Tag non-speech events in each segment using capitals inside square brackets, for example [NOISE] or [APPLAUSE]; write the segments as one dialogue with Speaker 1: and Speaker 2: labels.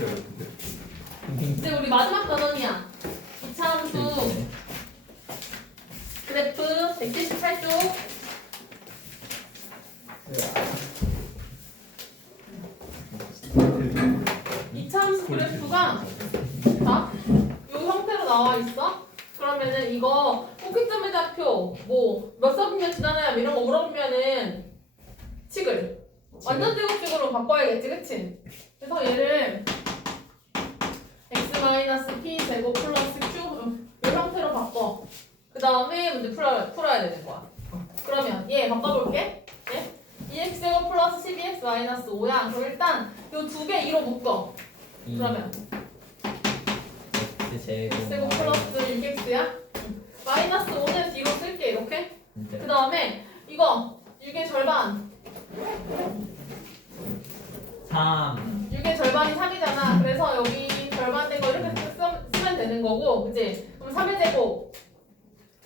Speaker 1: 있어요.
Speaker 2: 이제 우리 마지막 단원이야. 이차함수 그래프 178쪽. 이차 함수 그래프가 자, 이 형태로 나와 있어. 그러면은 이거 꼭지점의 좌표 뭐몇 서분면 지나나요? 이런 거 물어보면은 칙을 완전 제곱식으로 바꿔야겠지, 그치? 그래서 얘를 x 마이너스 p 제곱 플러스 q 이 형태로 바꿔. 그 다음에 문제 풀어, 풀어야 되는 거야. 그러면 얘 바꿔볼게. 예? 2x 제곱 플러스 12x 마이너스 5야. 그럼 일단 이 두 개 2로 묶어. 그러면
Speaker 3: X 제곱
Speaker 2: x 제곱 플러스 6x야. 마이너스 5는 뒤로 쓸게 이렇게. 그
Speaker 3: 네.
Speaker 2: 다음에 이거 6의 절반
Speaker 3: 3
Speaker 2: 6의 절반이 3이잖아. 그래서 여기 절반 된 거 이렇게 쓰, 쓰면 되는 거고, 그치? 그럼 3의 제곱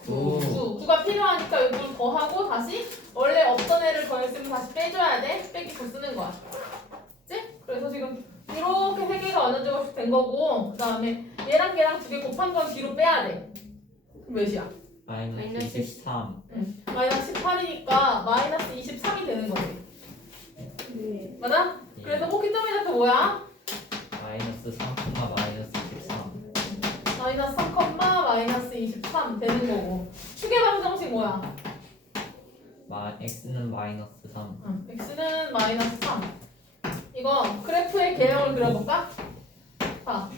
Speaker 3: 9
Speaker 2: 9. 9가 필요하니까 이걸 더하고 다시 원래 없던 애를 더했으면 다시 빼줘야 돼. 빼기 9 쓰는 거야. 그치? 그래서 지금 이렇게 세 개가 어느 정도씩 된 거고, 그 다음에 얘랑 얘랑 두 개 곱한 건 뒤로 빼야 돼. 그럼 몇이야?
Speaker 3: 마이너스
Speaker 4: 마이너스
Speaker 3: 23
Speaker 2: 마이너스 18이니까 마이너스 23이 되는 거지.
Speaker 4: 네.
Speaker 2: 맞아? 그래서 꼭지점의 좌표 뭐야?
Speaker 3: 마이너스 3 마이너스 23
Speaker 2: 마이너스 3, 마이너스 23 되는 거고 축의 방정식 뭐야?
Speaker 3: 마 X는 마이너스 3
Speaker 2: 응, x는 마이너스 3 이거 그래프의 개형을 그려볼까? 자,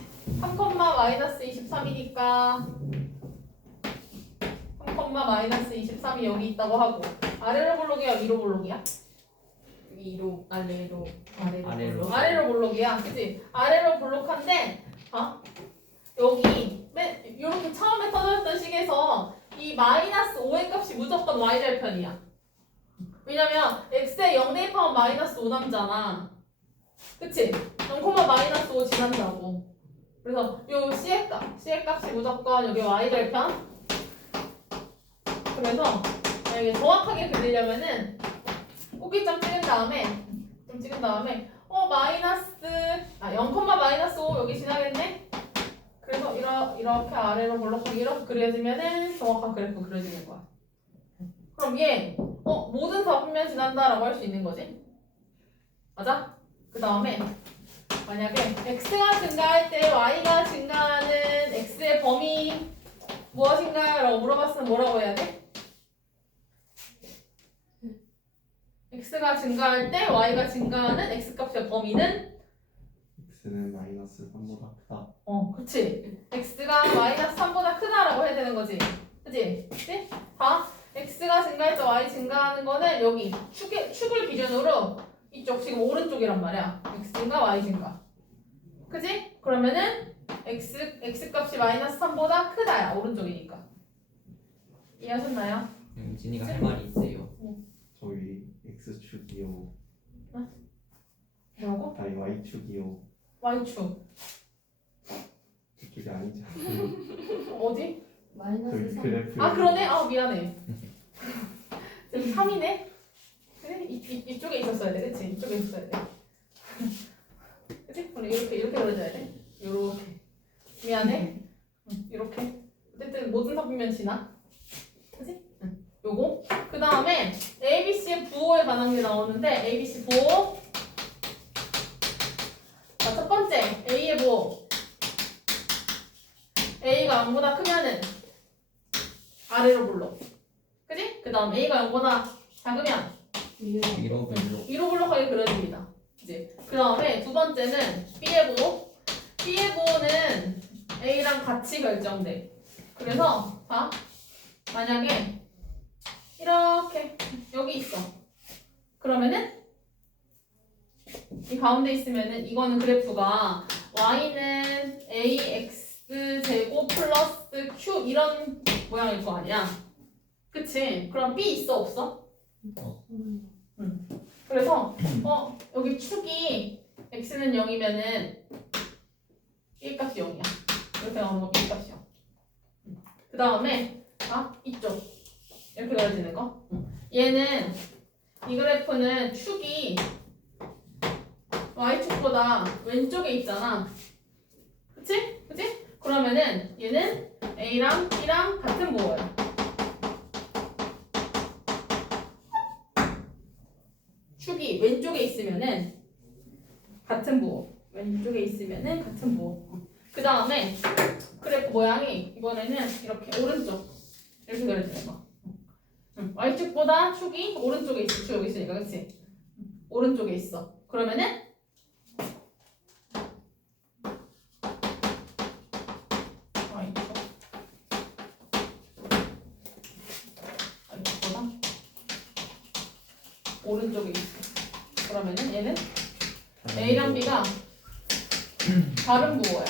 Speaker 2: 3, 마이너스 23이니까 3, 마이너스 23이 여기 있다고 하고 아래로 볼록이야 위로 볼록이야?
Speaker 4: 위로 아래로 아래로
Speaker 3: 아래로.
Speaker 4: 올라.
Speaker 2: 아래로 볼록이야 그치? 아래로 볼록한데 어? 여기 맨 이렇게 처음에 터졌던 식에서 이 마이너스 5의 값이 무조건 y절편이야 왜냐면 x에 0 대입하면 마이너스 5 남잖아 그치? 0, 마이너스 5 지난다고 그래서 요 c의 값 c의 값이 무조건 여기 y절편 그래서 이게 정확하게 그리려면은 꼭지점 찍은 다음에 좀 찍은 다음에 어 마이너스 아 0, 마이너스 5 여기 지나겠네 그래서 이러, 이렇게 아래로 볼록하게 이렇게 그려지면은 정확한 그래프 그려지는 거야 그럼 얘 어, 모든 사분면 지난다라고 할 수 있는 거지 맞아? 그 다음에 만약에 x가 증가할 때 y가 증가하는 x의 범위 무엇인가요? 라고 물어봤으면 뭐라고 해야 돼? X가 증가할 때 y가 증가하는 x값의 범위는
Speaker 1: x는 마이너스 3보다 크다.
Speaker 2: 어, 그치. x가 마이너스 3보다 크다라고 해야 되는 거지. 그치? 그치? 봐. x가 증가할 때 y 증가하는 거는 여기 축의, 축을 기준으로 이쪽 지금 오른쪽이란 말이야. x 증가, y 증가. 그치? 그러면은 x, x 값이 마이너스 3보다 크다야. 오른쪽이니까. 이해하셨나요?
Speaker 3: 유진이가 할 말이 있어요
Speaker 1: 저희 x축이요.
Speaker 2: 뭐라고?
Speaker 1: 아니 y축이요.
Speaker 2: y축.
Speaker 1: 아니지 않아요.
Speaker 2: 어디?
Speaker 4: 마이너스
Speaker 1: 저희
Speaker 4: 3
Speaker 1: 그래프.
Speaker 2: 아 그러네? 아 미안해 [LAUGHS] 여기 3이네? 그래? 이, 이, 이쪽에 있었어야 돼 그치? 이쪽에 있었어야 돼 [LAUGHS] 그치? 그럼 이렇게 이렇게 그려줘야 돼 요렇게 미안해 응, 이렇게 어쨌든 모든 사분면 지나 그치? 응. 요거 그 다음에 ABC의 부호에 관한 게 나오는데 ABC 부호 자, 첫 번째 A의 부호 A가 0보다 크면은 아래로 불러. 그지? 그 다음 A가 0보다 작으면
Speaker 4: 위로
Speaker 3: 위로
Speaker 2: 블록하게 그려줍니다. 그지? 그 다음에 두 번째는 B의 부호. B의 부호는 A랑 같이 결정돼. 그래서, 자, 만약에 이렇게 여기 있어. 그러면은 이 가운데 있으면은 이거는 그래프가 y는 ax 제곱 플러스 q 이런 모양일 거 아니야. 그치? 그럼 b 있어 없어?
Speaker 4: 음.
Speaker 2: 그래서 어 여기 축이 x는 0이면은 b 값이 0이야. 이렇게 나오는 거 b 값이 0. 그 다음에 아 이쪽 이렇게 그려지는 거. 얘는 이 그래프는 축이 y축보다 왼쪽에 있잖아. 그치? 그치? 그러면은 얘는 a랑 b랑 같은 부호야. 축이 왼쪽에 있으면은 같은 부호. 왼쪽에 있으면은 같은 부호. 그 다음에 그래프 모양이 이번에는 이렇게 오른쪽 이렇게 그려주는 거. 응. y축보다 축이 오른쪽에 있어. 축 여기 있으니까 그치? 오른쪽에 있어. 그러면은 오른쪽에 있어. 그러면은 얘는 A랑 B가 다른 부호야.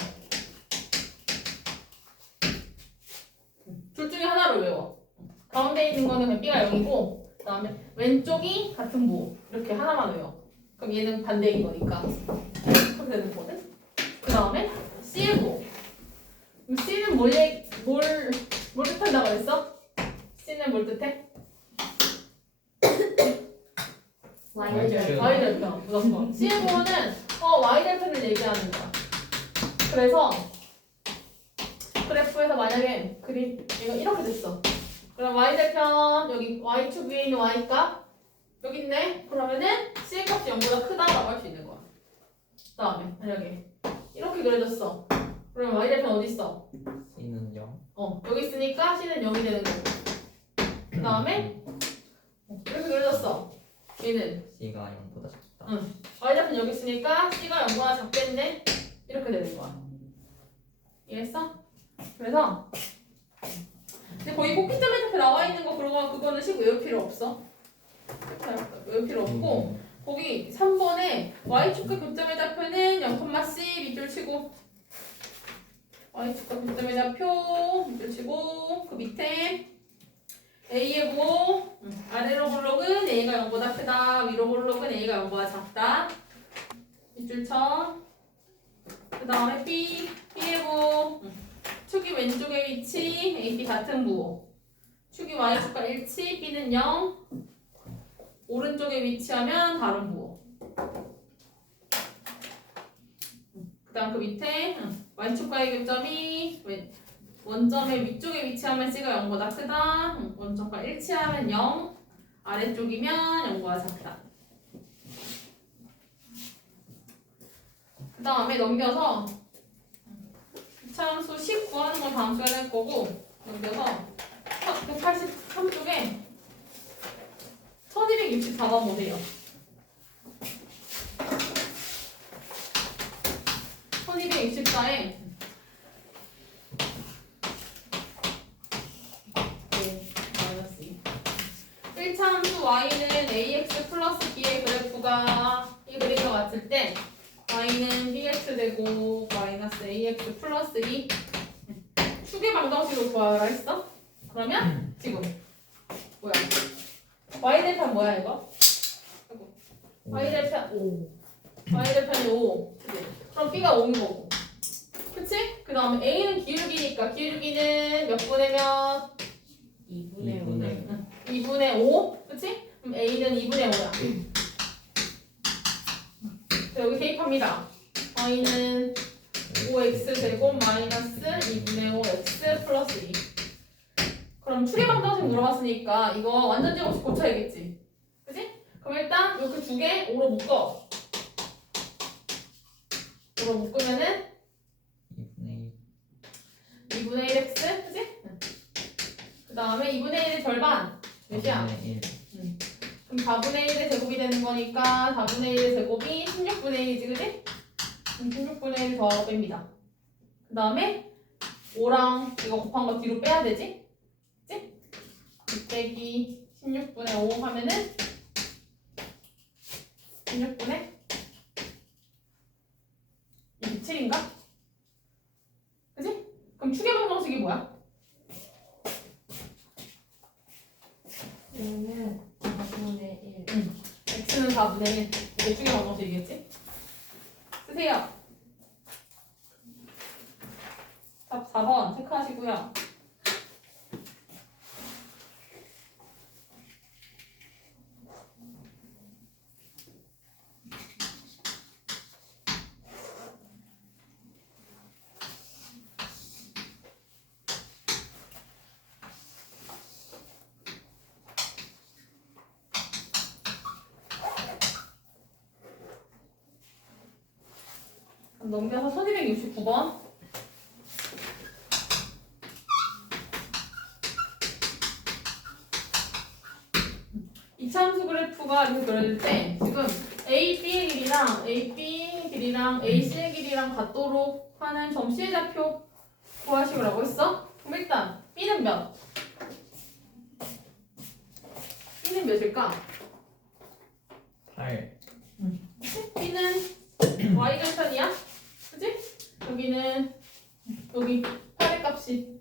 Speaker 2: 둘 중에 하나를 외워. 가운데 있는 거는 그냥 B가 0이고, 그 다음에 왼쪽이 같은 부호. 이렇게 하나만 외워. 그럼 얘는 반대인 거니까. 그렇게 되는 거거든? 그 다음에 C의 부호. 그럼 C는 뭘, 얘- 뭘, 뭘 뜻한다고 그랬어? C는 뭘 뜻해? [COUGHS]
Speaker 3: Y절편.
Speaker 2: Y절편 무조건 C의 부호는 어 Y절편을 얘기하는 거야 그래서 그래프에서 만약에 그림 이거 이렇게 됐어 그럼 Y절편 여기 Y축 위에 있는 Y값 여기 있네. 그러면은 C의 값이 0보다 크다라고 할 수 있는 거야. 그 다음에 만약에 이렇게 그려졌어. 그러면 Y절편 어디 있어?
Speaker 3: C는 0
Speaker 2: 어 여기 있으니까 C는 0이 되는 거고 그 다음에 이렇게 그려졌어. 얘는?
Speaker 3: C가 0보다 작다.
Speaker 2: y좌편 여기 있으니까 c가 0보다 작겠네. 이렇게 되는 거야. 이해했어? 그래서 근데 꼭지점에 이렇게 나와 있는 거 그런 거 그거는 식 외울 필요 없어 외울 필요 없고 거기 3번에 y축과 교점의 좌표는 0,10 밑줄 치고 y축과 교점의 좌표 밑줄 치고 그 밑에 a의 부호 음, 아래로 볼록은 a가 0보다 크다 위로 볼록은 a가 0보다 작다 밑줄 쳐. 그 다음에 B, B의 부호. 축이 왼쪽에 위치, A, B 같은 부호. 축이 Y축과 일치, B는 0. 오른쪽에 위치하면 다른 부호. 그 다음 그 밑에 Y축과의 교점이 왼- 원점의 위쪽에 위치하면 C가 0보다 크다. 원점과 일치하면 0. 아래쪽이면 0보다 작다. 그 다음에 넘겨서 차함수 10 구하는 건 다음 시간에 할 거고 넘겨서 183쪽에 1264번 보세요. 1264에 네, 마이너스 2. 1차 함수 y는 ax 플러스 b의 그래프가 이 그림과 같을 때 y는 bx 되고 마이너스 ax 플러스 2 축의 방정식으로 구하라 했어? 그러면 지금 뭐야? y 대편 뭐야 이거? y 대편 5 y 대편이 5 그치? 그럼 b가 5인 거고 그치? 그 다음에 a는 기울기니까 기울기는 몇 분의 몇?
Speaker 4: 2분의 5.
Speaker 3: 이분의.
Speaker 2: 2분의 5 그치? 그럼 a는 2분의 5야 자, 여기 대입합니다. y는 5x 제곱 마이너스 2분의 5x 플러스 2 그럼 추계 방정식 물어봤으니까 이거 완전 제곱식 고쳐야겠지? 그치? 그럼 일단 이렇게 두 개 5로 묶어. 5로 묶으면은
Speaker 3: 2분의
Speaker 2: 2분의 1x 그치? 그 다음에 2분의 1의 절반.
Speaker 3: 1
Speaker 2: 몇이야?
Speaker 3: 1
Speaker 2: 그럼 4분의 1의 제곱이 되는 거니까 4분의 1의 제곱이 16분의 1이지 그지? 그럼 16분의 1 더하고 뺍니다 그 다음에 5랑 이거 곱한 거 뒤로 빼야 되지? 그치? 6 빼기 16분의 5 하면은 16분의 27인가? 그지? 그럼 추계방 정식이 뭐야?
Speaker 4: 얘는 4분의 1.
Speaker 2: X는 4분의 1 이게 추계방 정식이겠지? 쓰세요 답 4번 체크하시고요 넘겨서 1269번. 이참수 그래프가 이렇게 그려질 때 지금 AB의 길이랑 AB 길이랑 AC의 길이랑 같도록 하는 점씨의 좌표 구하시오라고 했어? 그럼 일단 B는 몇? B는 몇일까?
Speaker 3: 8
Speaker 2: B는 y 절편이야? 그지? 여기는 여기 8의 값이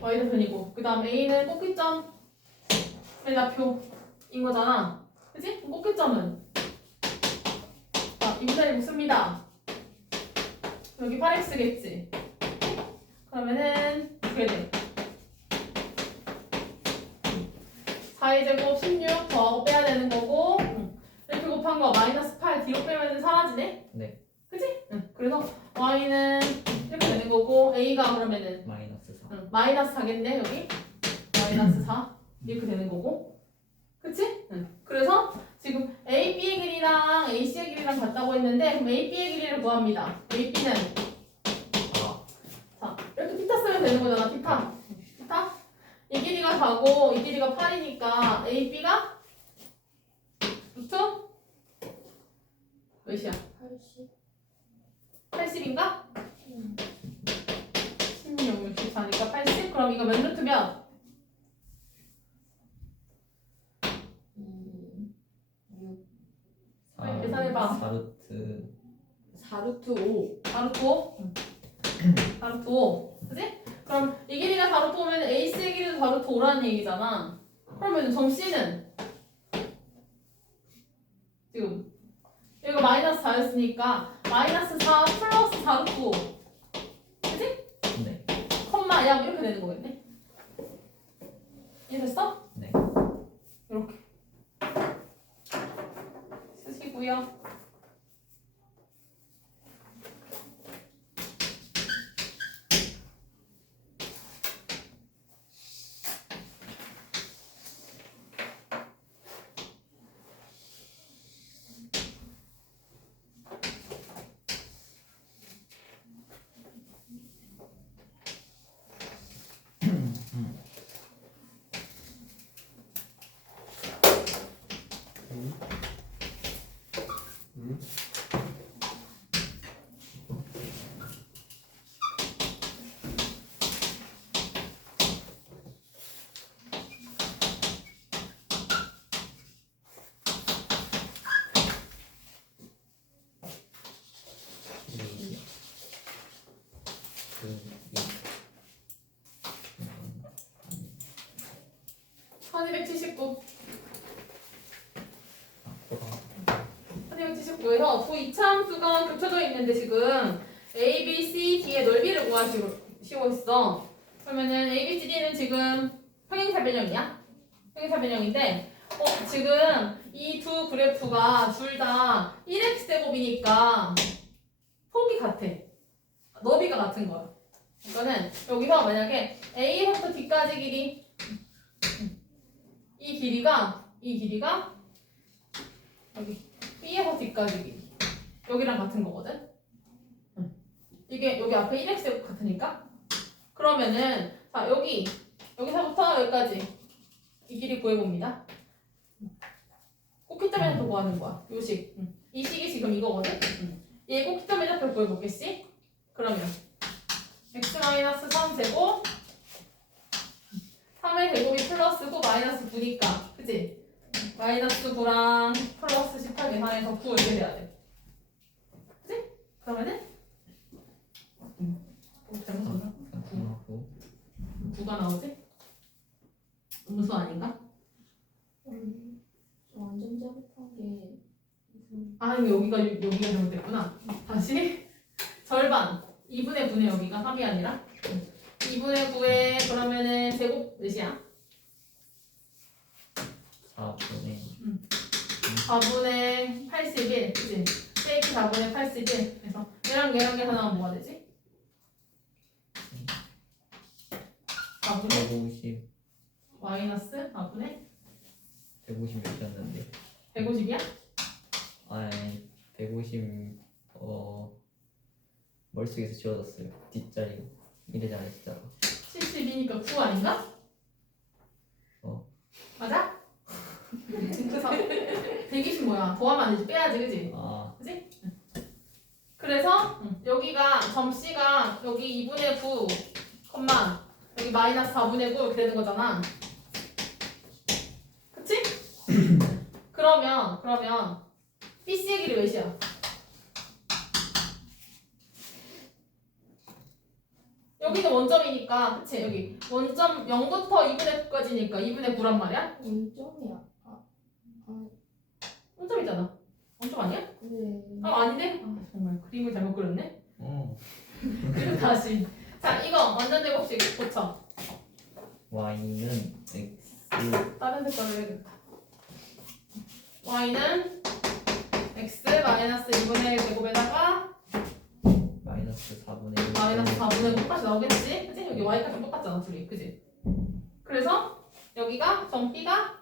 Speaker 2: y 절편이고 그 다음 A는 꼭지점의 좌표인 거잖아? 그럼 꼭지점은 자 2분의 1 묶습니다 여기 8x겠지 그러면은 어떻게 돼? 4의 제곱 16 더하고 빼야 되는 거고 이렇게 곱한 거 마이너스 8 뒤로 빼면 사라지네?
Speaker 3: 네.
Speaker 2: 그치? 응. 그래서 y는 이렇게 되는 거고 a가 그러면은
Speaker 3: 마이너스 4
Speaker 2: 응. 마이너스 4겠네 여기? 마이너스 4 이렇게 되는 거고 그치? 응. 그래서 지금 a, b의 길이랑 a, c의 길이랑 같다고 했는데 그럼 a, b의 길이를 구합니다 a, b는 4자 이렇게 피타 쓰면 되는 거잖아 피타 피타 이 길이가 4고 이 길이가 8이니까 a, b가 루트 몇이야?
Speaker 4: 80
Speaker 2: 80인가? 16, 64니까 80? 그럼 이거 몇 루트 몇?
Speaker 4: 6
Speaker 3: 4
Speaker 2: 계산해봐.
Speaker 3: 4루트.
Speaker 4: 4루트 5
Speaker 2: 4루트 5? 4루트 5 그지? 그럼 이 길이가 4루트 5면 AC의 길이도 4루트 5라는 얘기잖아. 그러면 정 C는? 지금. 이거 마이너스 4였으니까 마이너스 4 플러스 4루트 5
Speaker 3: 네.
Speaker 2: 컴마 야 이렇게 되는 거겠네. 이해됐어?
Speaker 3: 네.
Speaker 2: 이렇게 쓰시고요
Speaker 1: 음.
Speaker 3: 이 그, 이
Speaker 2: 1279
Speaker 3: 앞으로
Speaker 2: 1279에서 두 이차함수가 겹쳐져 있는데 지금 A, B, C, D의 넓이를 구하시고 있어. 그러면은 A, B, C, D는 지금 평행사 변형이야? 평행사 변형인데 어 지금 이 두 그래프가 둘 다 1x 제곱이니까 폭이 같아. 너비가 같은 거야. 이거는 여기서 만약에 A부터 D까지 길이 이 길이가 이 길이가 길이 여기랑 같은 거거든 응. 이게 여기 앞에 1x 제곱 같으니까 그러면은 자 여기 여기서부터 여기까지 이 길이 구해봅니다 꼭지점의 좌표 구하는 거야 요식 응. 이 식이 지금 이거거든 응. 얘 꼭지점의 좌표 구해보겠지 그러면 x-3 제곱 3의 제곱이 플러스 9 마이너스 9니까 그치? 마이너스 9랑 플러스 18 계산해서 9 이렇게 돼야 돼 그치? 그러면은 음. 어, 잘못 썼나?
Speaker 3: 하고
Speaker 2: 9가 나오지? 음수 아닌가?
Speaker 4: 음, 저 완전 짜릿하게
Speaker 2: 아 이거 여기가 여- 여기가 잘못됐구나 다시 절반 2분의 9네 여기가 3이 아니라 2분의 9에 그러면은 제곱 몇이야?
Speaker 3: 4분의
Speaker 2: 4분의 81 그치? 세이프 4분의 81 그래서 얘랑 얘랑 계산하면 뭐가 되지? 4분의
Speaker 3: 150
Speaker 2: 마이너스 4분의
Speaker 3: 150 몇이었는데
Speaker 2: 150이야?
Speaker 3: 아니 150 어 머릿속에서 지워졌어요 뒷자리 이래잖아요 진짜로
Speaker 2: 72니까 9 아닌가?
Speaker 3: 어.
Speaker 2: 맞아? 그래서 120 뭐야? 더하면 안 되지 빼야지 그지?
Speaker 3: 아
Speaker 2: 그래서 음, 여기가 점 C가 여기 2분의 9, 컴마 여기 마이너스 4분의 9 이렇게 되는 거잖아. 그치? [LAUGHS] 그러면 그러면 BC의 길이 몇이야? 여기는 원점이니까 그치 여기 원점 0부터 2분의 9까지니까 2분의 9란 말이야?
Speaker 4: 원점이야. 아, 아,
Speaker 2: 원점이잖아. 원점 아니야?
Speaker 4: 그래.
Speaker 2: 아 아니네? 아 정말 그림을 잘못 그렸네.
Speaker 3: 어. [LAUGHS]
Speaker 2: 그리고 다시 자 이거 완전 제곱식 고쳐
Speaker 3: y는 x
Speaker 2: 다른 색깔로 해야겠다 y는 x 마이너스 2분의 1 제곱에다가
Speaker 3: 마이너스 4분의 1
Speaker 2: 마이너스 4분의 9 똑같이 나오겠지? 그치? 여기 y까지 똑같잖아 둘이 그치? 그래서 여기가 점 B가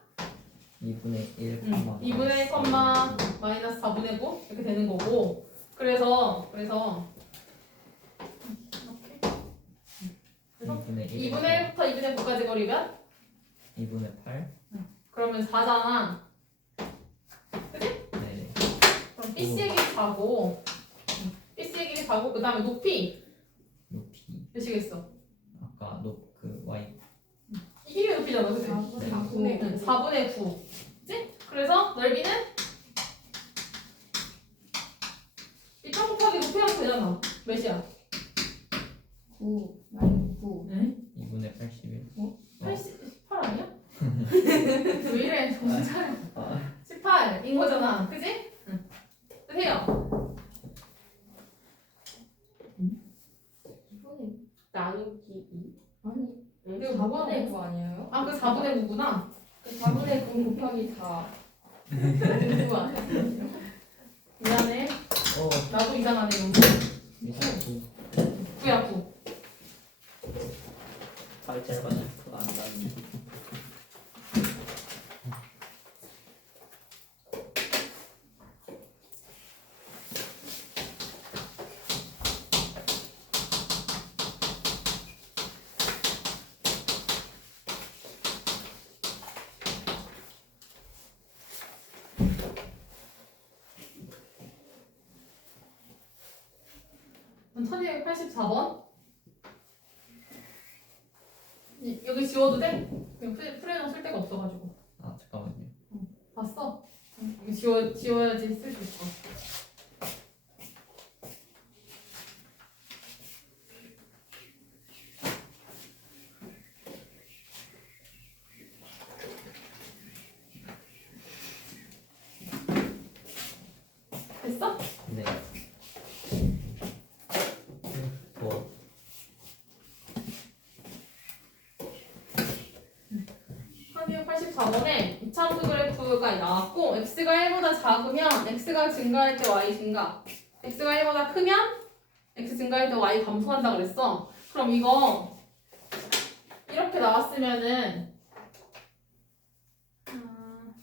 Speaker 3: 2분의 1
Speaker 2: 음, 2분의 1 컴마 마이너스 4분의 9 이렇게 되는 거고. 그래서 그래서 이렇게? 그래서
Speaker 3: 2분의 1
Speaker 2: 2분의 1부터 2분의 9까지 거리면?
Speaker 3: 2분의 8
Speaker 2: 그러면 4잖아.
Speaker 3: 네.
Speaker 2: 그럼 BC의 길이 4고 BC의 길이 4고 그 다음에 높이?
Speaker 3: 높이.
Speaker 2: 몇이겠어?
Speaker 3: 아까 높그 y
Speaker 2: 이 길이 높이잖아 그치?
Speaker 4: 4분의 9.
Speaker 2: 4분의 9 그치? 그래서 넓이는 이쪽 곱하기 높이 하면 되잖아 몇이야?
Speaker 4: 9. 마이너스 9.
Speaker 2: 네?
Speaker 3: 2분의 81
Speaker 2: 80, 18 아니야? [LAUGHS] 왜 이래 정잘
Speaker 3: 아
Speaker 2: 18인 거잖아 그치? 응 해요
Speaker 4: 2분의
Speaker 5: 나누기 2.
Speaker 4: 아니.
Speaker 2: 이거
Speaker 4: 4분의 9 아니에요?
Speaker 2: 아 그 4분의 9구나.
Speaker 4: 4분의 9 곱하기 4. 9 아니에요?
Speaker 2: 미안해
Speaker 3: 어.
Speaker 2: 나도 이상하네 이거.
Speaker 3: 미사고
Speaker 2: 9야 9
Speaker 3: 발자가 10%안 나는
Speaker 2: 그럼 1284번? 여기 지워도 돼? 그냥 프레, 프레는 쓸 데가 없어가지고
Speaker 3: 아 잠깐만요
Speaker 2: 봤어? 응, 이거 지워, 지워야지 쓸 수 있어?
Speaker 3: 네 뭐,
Speaker 2: 1284번에 이차함수 그래프가 나왔고 x가 1보다 작으면 x가 증가할 때 y 증가. x가 1보다 크면 x 증가할 때 y 감소한다 그랬어. 그럼 이거 이렇게 나왔으면은 음,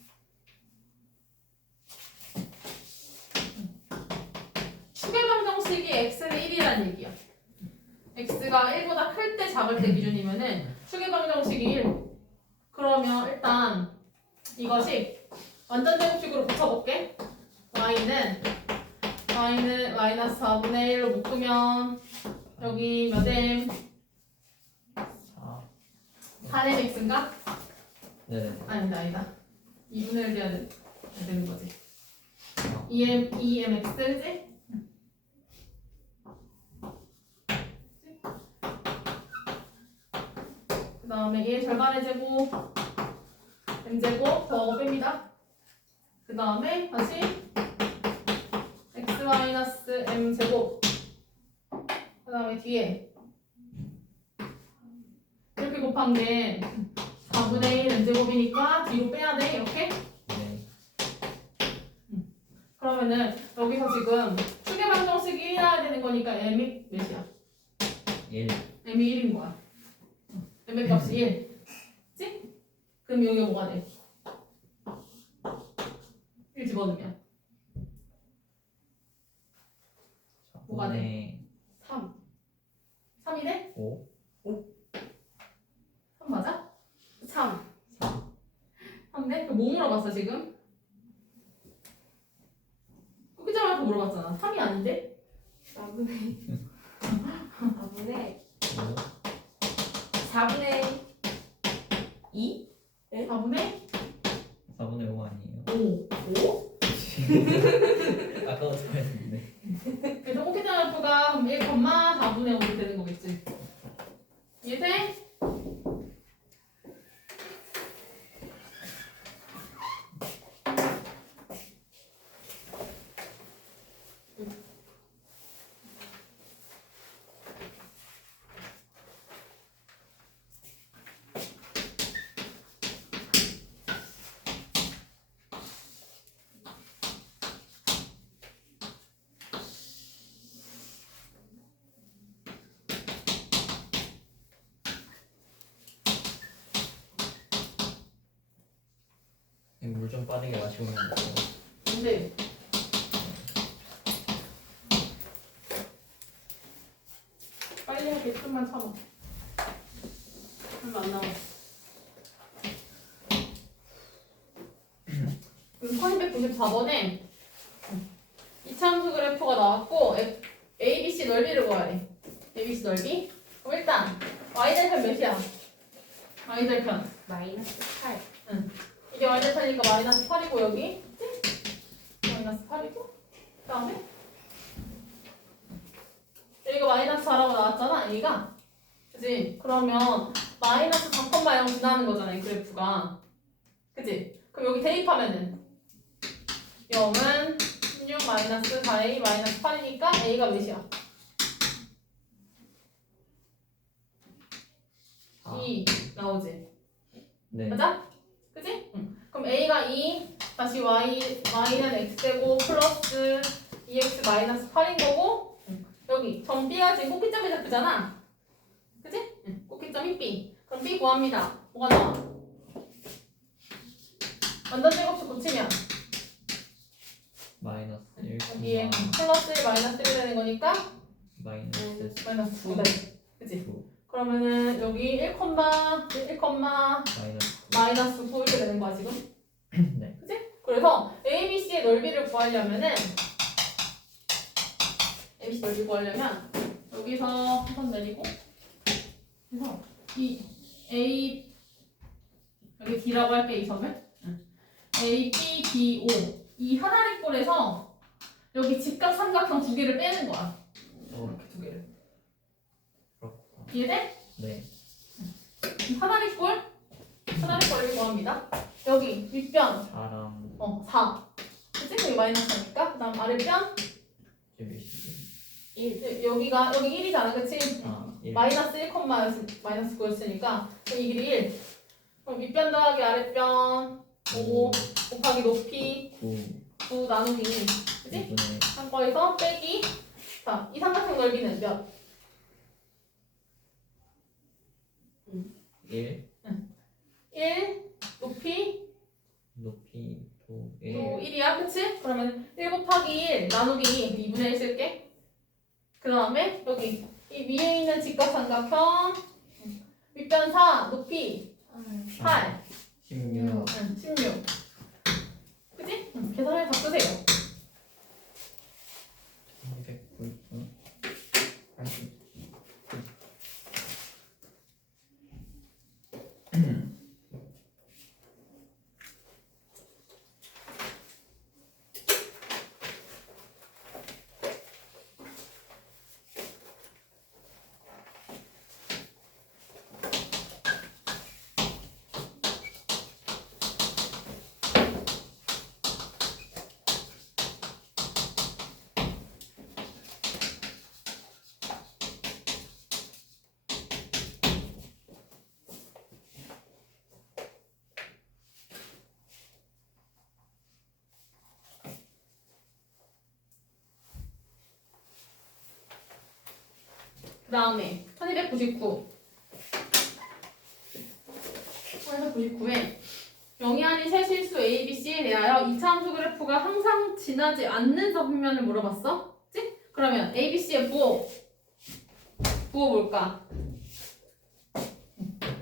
Speaker 2: 추계방정식이 x는 1이란 얘기야. x가 1보다 클 때 작을 때 기준이면은 추계방정식이 1 그러면 일단 이것이 완전 제곱식으로 붙여볼게. y는 y는 마이너스 4분의 1로 묶으면 여기 몇 m?
Speaker 3: 4
Speaker 2: 4m x인가?
Speaker 3: 네네
Speaker 2: 아니다 아니다. 2분의 1 돼야 되- 되는 거지.
Speaker 3: 아.
Speaker 2: 2m 2mx 그지? 그 다음에 얘 절반의 제곱 m제곱 더 뺍니다. 그 다음에 다시 x 마이너스 m 제곱. 그 다음에 뒤에 이렇게 곱한 게 4분의 1 m제곱이니까 뒤로 빼야 돼 이렇게?
Speaker 3: 네.
Speaker 2: 그러면은 여기서 지금 추계방정식 1이 나야 되는 거니까 m이 몇이야?
Speaker 3: 1
Speaker 2: m이 1인 거야. m의 값이 1 그치? 그럼 여기가 뭐가 돼? 1 집어넣으면. 뭐가 돼?
Speaker 3: 4분의 5
Speaker 2: 3 맞아?
Speaker 4: 3
Speaker 3: 3
Speaker 2: 3대? 뭐 물어봤어 지금? 꾸기자마자 물어봤잖아. 3이 아닌데?
Speaker 4: 4분의 4분의
Speaker 3: 5
Speaker 4: 4분의 2?
Speaker 2: 4분의
Speaker 3: 4분의 5 아니에요?
Speaker 2: 5 5?
Speaker 3: 아까부터 했는데
Speaker 2: 그래서 꾸기자마자가 1, 4분의 5로 되는 거겠지 이해돼?
Speaker 3: 물 좀 빠르게 마시면 돼요
Speaker 2: 근데 빨리 하게 좀만 참아. 얼마 안 남았어. 그럼 1294번에 이차함수 그래프가 나왔고 F- ABC 넓이를 구해야 돼. ABC 넓이? 그럼 일단 Y절편 몇이야? Y절편
Speaker 4: 마이너스 8
Speaker 2: 이게 Y절편이니까 마이너스 8이고 여기 그치? 마이너스 8이고 그 다음에 여기가 마이너스 4라고 나왔잖아 A가 그치? 그러면 마이너스 4,0 지나는 거잖아 이 그래프가 그치? 그럼 여기 대입하면은 0은 16 마이너스 4A 마이너스 8이니까 A가 몇이야?
Speaker 3: 4
Speaker 2: 2 나오지
Speaker 3: 네
Speaker 2: 맞아? 그럼 A가 2 다시 Y Y는 X제곱 플러스 2X 마이너스 8인 거고 응. 여기 점 B가 지금 꼭지점이 잡히잖아 그치? 응. 꼭지점이 B 그럼 B 구합니다 뭐가 나와? 완전 제곱식 고치면
Speaker 3: 마이너스 1
Speaker 2: 여기에 플러스 1 마이너스 1이 되는 거니까
Speaker 3: 마이너스
Speaker 2: 마이너스 9 돼. 그치?
Speaker 3: 9
Speaker 2: 그러면은 여기 1, 1, 1,
Speaker 3: 마이너스
Speaker 2: 마이너스 9 이렇게 되는 거야 지금?
Speaker 3: 9 [CLEARS THROAT] 네.
Speaker 2: 그래서 ABC의 넓이를 구하려면은 ABC 넓이 구하려면 여기서 한번 내리고 그래서 이 A 여기 D라고 할게 이 점을. 응. A, B, D, O. 이 하나리꼴에서 여기 직각 삼각형 두 개를 빼는 거야
Speaker 3: 어,
Speaker 2: 이렇게 두 개를
Speaker 3: 그렇구나
Speaker 2: 이해돼? 네이 하나리꼴 하나리꼴을 구합니다 여기 윗변
Speaker 3: 4랑
Speaker 2: 어 4. 그치? 여기 마이너스니까 그 다음 아랫변
Speaker 3: 11
Speaker 2: 1. 여기가 여기 1이잖아 그치?
Speaker 3: 아1
Speaker 2: 마이너스 1, 마이너스 9였으니까 그럼 이 길이 1. 그럼 윗변 더하기 아랫변 5 곱하기 높이
Speaker 3: 9
Speaker 2: 9 나누기 2. 그치?
Speaker 3: 2분의
Speaker 2: 한 거에서 빼기 자, 이 삼각형 넓이는 몇?
Speaker 3: 1
Speaker 2: 1 높이.
Speaker 3: 높이 도
Speaker 2: 또
Speaker 3: 1
Speaker 2: 1이야? 그치? 그러면 1 곱하기 1 나누기 2분의 1 쓸게. 그 다음에 여기 이 위에 있는 직각 삼각형. 윗변 4 높이. 8
Speaker 3: 16
Speaker 2: 응, 16 그치? 응, 계산을 다 쓰세요
Speaker 3: 209 80
Speaker 2: 그 다음에 1299 1299에 영이한이 세 실수 A, B, C에 대하여 이차 함수 그래프가 항상 지나지 않는 서平면을 물어봤어? 그치? 그러면 A, B, C의 부호 부호 볼까?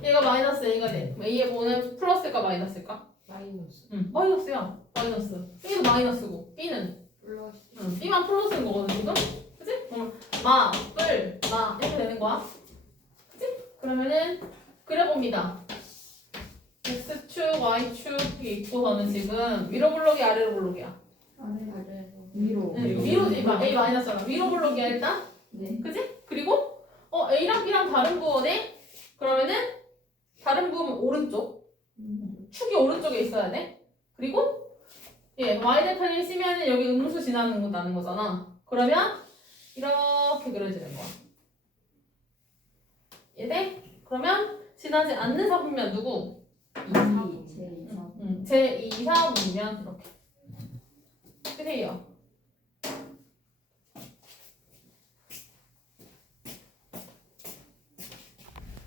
Speaker 2: 얘가 마이너스 a가 돼. a의 부호는 플러스일까 마이너스일까?
Speaker 4: 마이너스.
Speaker 2: 응, 마이너스야. 마이너스. b도 마이너스고 b는
Speaker 4: 플러스.
Speaker 2: 응, b만 플러스인 거거든 지금. 그치? 뿔, 마 이렇게 되는 거야. 그러면은 그려봅니다. x축, y축이 있고서는 지금 위로 블록이 아래로 블록이야.
Speaker 5: 위로.
Speaker 2: 응,
Speaker 3: 위로
Speaker 2: 위로,
Speaker 3: 블록.
Speaker 2: 이 마- a 마이너스잖아. 위로 블록이야 일단.
Speaker 5: 네.
Speaker 2: 그치? 그리고 어 A랑 B랑 다른 부호네? 그러면은 다른 부호는 오른쪽 축이 오른쪽에 있어야 돼 그리고 예 Y대편을 쓰면은 여기 음수 지나는 거 나는 거잖아 그러면 이렇게 그려지는 거야 이해 돼? 그러면 지나지 않는 사분면 누구?
Speaker 5: 2, 제 2, 3.
Speaker 2: 음, 제 2, 4분면 이렇게 끝이에요